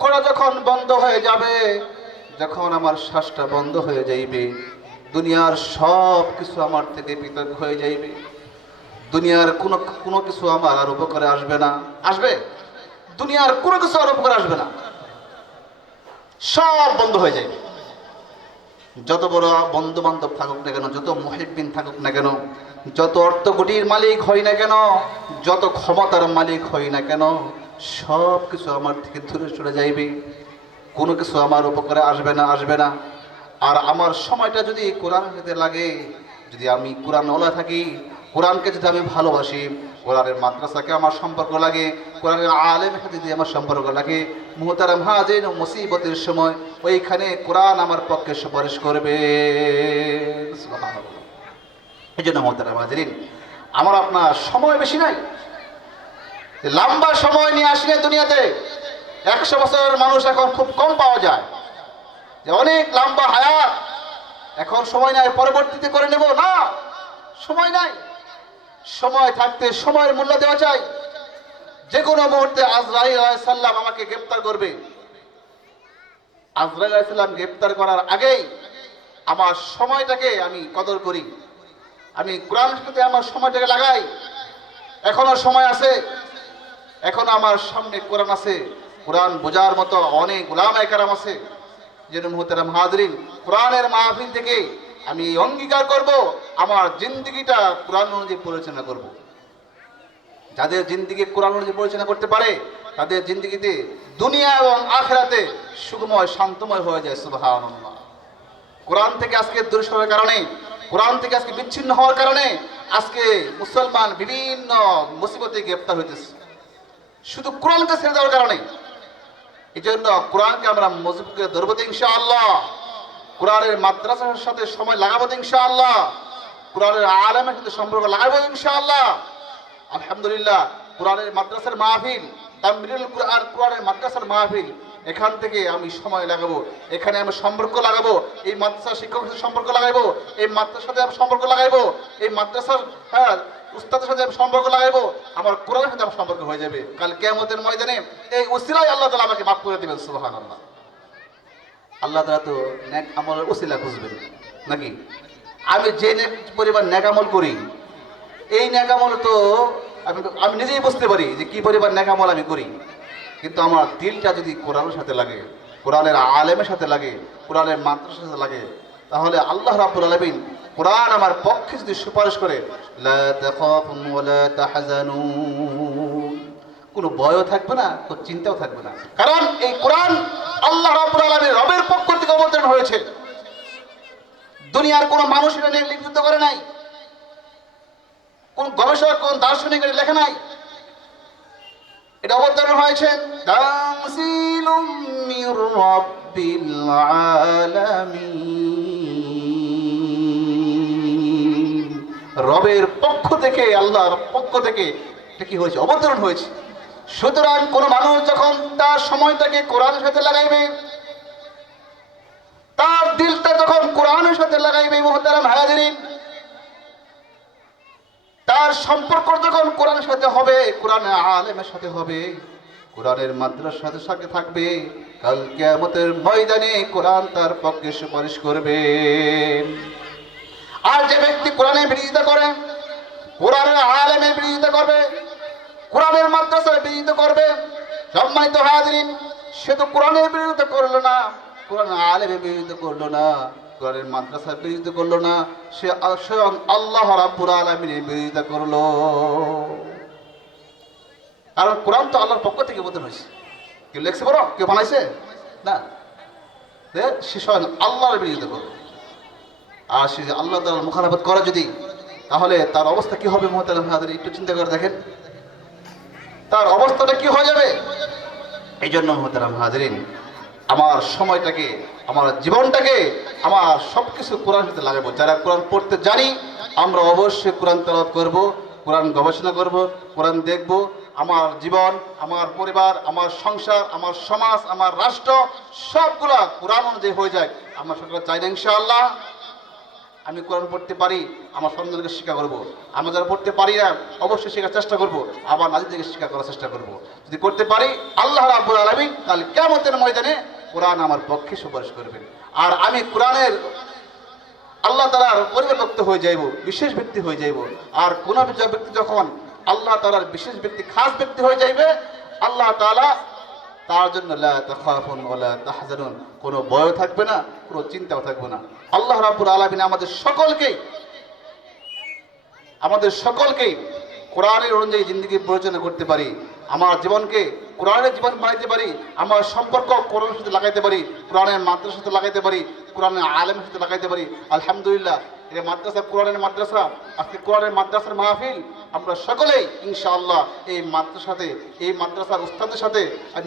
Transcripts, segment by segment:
চক্ষুটা যখন বন্ধ হয়ে যাবে, যখন আমার শ্বাসটা বন্ধ হয়ে যাইবে, দুনিয়ার সব কিছু আমার থেকে পৃথক হয়ে যাইবে। দুনিয়ার কোনো কোনো কিছু আমার আর উপকারে আসবে না। আসবে? দুনিয়ার কোনো কিছু আর উপকারে আসবে না। সব বন্ধ হয়ে যাবে যত বড় বন্ধু বান্ধব থাকুক না কেন, যত মহিবিন থাকুক না কেন, যত অর্থ কোটির মালিক হই না কেন, যত ক্ষমতার মালিক হই না কেন সব কিছু আমার থেকে দূরে সরে যাইবে। কোনো কিছু আমার উপকারে আসবে না আসবে না। আর আমার সময়টা যদি কোরআন হাতে লাগে, যদি আমি কোরআন ওলা থাকি, কোরআনকে যদি আমি ভালোবাসি, কোরআনের মাদ্রাসাকে আমার সম্পর্ক লাগে, কোরআনের আলেম সাথে যদি আমার সম্পর্ক লাগে, মুহতারাম হাজিন ও মুসিবতের সময় ওইখানে কোরআন আমার পক্ষে সুপারিশ করবে। এই জন্য মোহতারাম হাজিরিন, আমার আপনার সময় বেশি নাই। লম্বা সময় নিয়ে আসিনি দুনিয়াতে। একশো বছরের মানুষ এখন খুব কম পাওয়া যায়। যে অনেক লম্বা হায়াত। এখন সময় নাই, পরবর্তীতে করে নেব। না, সময় নাই। সময় থাকতে সময়ের মূল্য দেওয়া চাই। যে কোনো মুহূর্তে আজরাই সাল্লাম আমাকে গ্রেপ্তার করবে। আজরাই সাল্লাম গ্রেপ্তার করার আগেই আমার সময়টাকে আমি কদর করি। আমি কোরআন আমার সময়টাকে লাগাই। এখনও সময় আছে। এখনও আমার সামনে কোরআন আছে, কোরআন বোঝার মতো অনেক গোলামায় কারাম আছে। যেন মুহতারাম হাজরিন কোরআনের মাহফিল থেকে আমি অঙ্গীকার করব, আমার জিন্দগিটা কোরআন অনুযায়ী পরিচালনা করব। যাদের জিন্দিগি কোরআন অনুযায়ী পরিচালনা করতে পারে, তাদের জিন্দিগিতে দুনিয়া এবং আখেরাতে সুখময়, শান্তময় হয়ে যায়, সুবহানাল্লাহ। কোরআন থেকে আজকে দূরে হওয়ার কারণে, কোরআন থেকে আজকে বিচ্ছিন্ন হওয়ার কারণে, আজকে মুসলমান বিভিন্ন মুসিবতে গ্রেপ্তার হইতেছে। শুধু কোরআনকে ছেড়ে দেওয়ার কারণে। এই জন্য কোরআনকে আমরা মজবুত করে ধরবো ইনশাআল্লাহ। কোরআনের মাদ্রাসার সাথে সময় লাগাবো ইনশাআল্লাহ। কোরআনের আলমের সাথে সম্পর্ক লাগাবো ইনশাআল্লাহ। আলহামদুলিল্লাহ, কোরআনের মাদ্রাসার মাহফিল তামিরুল কোরআন কোরআনের মাদ্রাসার মাহফিল, এখান থেকে আমি সময় লাগাবো। এখানে আমি সম্পর্ক লাগাবো। এই মাদ্রাসা শিক্ষকের সাথে সম্পর্ক লাগাইবো এই মাদ্রাসার সাথে সম্পর্ক লাগাইবো এই মাদ্রাসার হ্যাঁ উস্তাদের সাথে সম্পর্ক লাগাইবো, আমার কোরআনের সাথে আমার সম্পর্ক হয়ে যাবে। কাল কেয়ামতের ময়দানে এই উসিলাই আল্লাহ তালা আমাকে মাফ করে দেবেন সুবাহান আল্লাহ আল্লাহ তালা তো ন্যাক আমলের উসিলা খুঁজবেন, নাকি? আমি যে পরিমাণ ন্যাক আমল করি, এই ন্যাক আমল তো আমি আমি নিজেই বুঝতে পারি যে কি পরিমাণ ন্যাক আমল আমি করি। কিন্তু আমার দিলটা যদি কোরআনের সাথে লাগে, কোরআনের আলেমের সাথে লাগে, কোরআনের মাদ্রাসার সাথে লাগে, তাহলে আল্লাহ রাব্বুল আলামিন কোরআন আমার পক্ষে যদি সুপারিশ করে কোনো ভয়ও থাকবে না, কোনো চিন্তাও থাকবে না। কারণ এই কোরআন আল্লাহ আলামিন রবের পক্ষ থেকে অবতরণ হয়েছে। দুনিয়ার কোনো মানুষ এটা নিয়ে লিখিত করে নাই। কোন গবেষক, কোন দার্শনিক লেখা নাই। এটা অবতরণ হয়েছে, তামসিলুম মির রাব্বিল আলামিন। রবের পক্ষ থেকে, আল্লাহর পক্ষ থেকে এটা কি হয়েছে? অবতরণ হয়েছে। সুতরাং কোন মানুষ যখন তার সময়টাকে কোরআনের সাথে লাগাইবে, তার দিলটা যখন কোরআনের সাথে লাগাইবে, মোহতারাম হায়াজিরিন, তার সম্পর্ক যখন কোরআনের সাথে হবে, কোরআনের আলেমের সাথে হবে, কোরআনের মাদ্রাসার সাথে সাথে থাকবে, কাল কিয়ামতের ময়দানে কোরআন তার পক্ষে সুপারিশ করবে। কোরআনের বিরোধিতা করে, কোরআনের আলেমের বিরোধিতা করবে, কোরআনের মাদ্রাসার বিরোধিতা করবে, সম্মানিত হাজরিন, সে তো কোরআনের বিরোধিতা করল না কোরআন আলেমের বিরোধিতা করল না, কোরআনের করল না, সে স্বয়ং আল্লাহ করল। কারণ কোরআন তো আল্লাহর পক্ষ থেকে বোধন হয়েছে। কেউ লেখছে বড় কেউ বানাইছে? না। সে স্বয়ং আল্লাহর বিরোধিতা করল। আর সে আল্লাহ তাআলার মুখালাফত করে যদি, তাহলে তার অবস্থা কি হবে মোহতারাম হাজার একটু চিন্তা করে দেখেন। তার অবস্থাটা কি হয়ে যাবে? এই জন্য মোহতারাম হাজরিন, আমার সময়টাকে, আমার জীবনটাকে, আমার সব কিছু কোরআন সাথে লাগাবো। যারা কোরআন পড়তে জানি, আমরা অবশ্যই কোরআন তেলাওয়াত করব, কোরআন গবেষণা করব, কোরআন দেখব। আমার জীবন, আমার পরিবার, আমার সংসার, আমার সমাজ, আমার রাষ্ট্র, সবগুলা কোরআন অনুযায়ী হয়ে যায় আমরা সকলে চাই না ইনশাআল্লাহ। আমি কোরআন পড়তে পারি, আমার সন্তানকে শিক্ষা করব। আমরা যারা পড়তে পারি না, অবশ্যই শেখার চেষ্টা করব। আবার নাজিদেরকে শিক্ষা করার চেষ্টা করব। যদি করতে পারি, আল্লাহ রাব্বুল আলামিন কাল কেমতের ময়দানে কোরআন আমার পক্ষে সুপারিশ করবেন। আর আমি কোরআনের আল্লাহ তালার পরিবর্তন হয়ে যাইব, বিশেষ ব্যক্তি হয়ে যাইব। আর কোন ব্যক্তি যখন আল্লাহ তালার বিশেষ ব্যক্তি, খাস ব্যক্তি হয়ে যাইবে, আল্লাহ তালা তার জন্য কোনো ভয় থাকবে না, কোনো চিন্তাও থাকবে না। আল্লাহ রাব্বুল আলামিন আমাদের সকলকেই আমাদের সকলকেই কোরআনের অনুযায়ী জিন্দগি পরিচালনা করতে পারি, আমার জীবনকে কোরআনের জীবন বানাইতে পারি, আমার সম্পর্ক কোরআনের সাথে লাগাইতে পারি, কোরআনের মাদ্রাসার সাথে লাগাইতে পারি, কোরআনের আলেমের সাথে লাগাইতে পারি। আলহামদুলিল্লাহ এই মাদ্রাসা, কোরআনের মাদ্রাসা, আজকে কোরআনের মাদ্রাসার মাহফিল। আমরা সকলেই, ইনশাআল্লাহ, এই মাদ্রাসাতে এই মাদ্রাসার উস্তাদের সাথে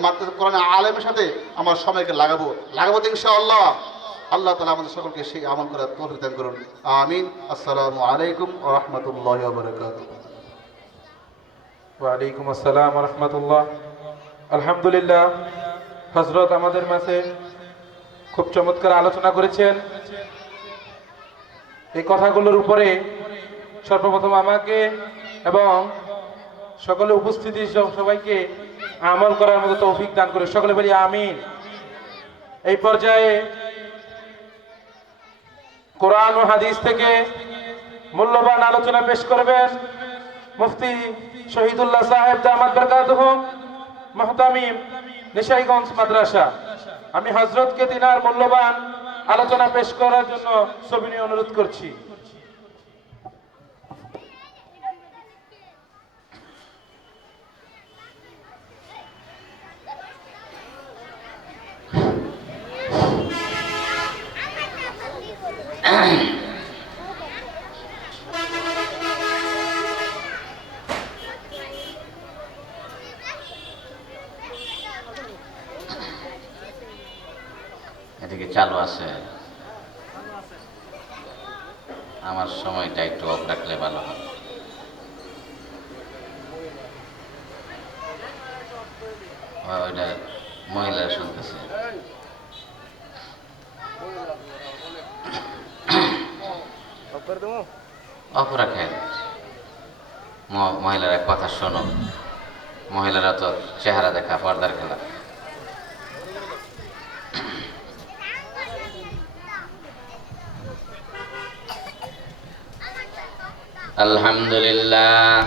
মাদ্রাসা কোরআনের আলেমের সাথে আমার সময়কে লাগাবো। লাগাবো তো ইনশাআল্লাহ। আল্লাহ তালা আমাদের সকলকে সেই আমল করার তৌফিক করুন। আমিন। আসসালামু আলাইকুম রাহমাতুল্লাহি ওয়ালাইকুম আসসালাম রহমতুল্লাহ। আলহামদুলিল্লাহ হজরত আমাদের মাঝে খুব চমৎকার আলোচনা করেছেন। এই কথাগুলোর উপরে সর্বপ্রথম আমাকে এবং সকলে উপস্থিতি সবাইকে আমল করার মতো তৌফিক দান করে। সকলে বলি আমিন। এই পর্যায়ে কোরআন ও হাদিস থেকে মূল্যবান আলোচনা পেশ করবেন মুফতি শহীদুল্লাহ সাহেব দামাত বরকাতুহু, মুহতামিম নিশাইগঞ্জ মাদ্রাসা। আমি হজরতকে দিনার মূল্যবান আলোচনা পেশ করার জন্য সবিনয় অনুরোধ করছি। এদিকে চালু আছে। আমার সময়টা একটু অফ রাখলে ভালো হয়। ওইটা মহিলারা মহিলারা কথা শোনো। মহিলারা তো চেহারা দেখা পর্দার খেলা। আলহামদুলিল্লাহ।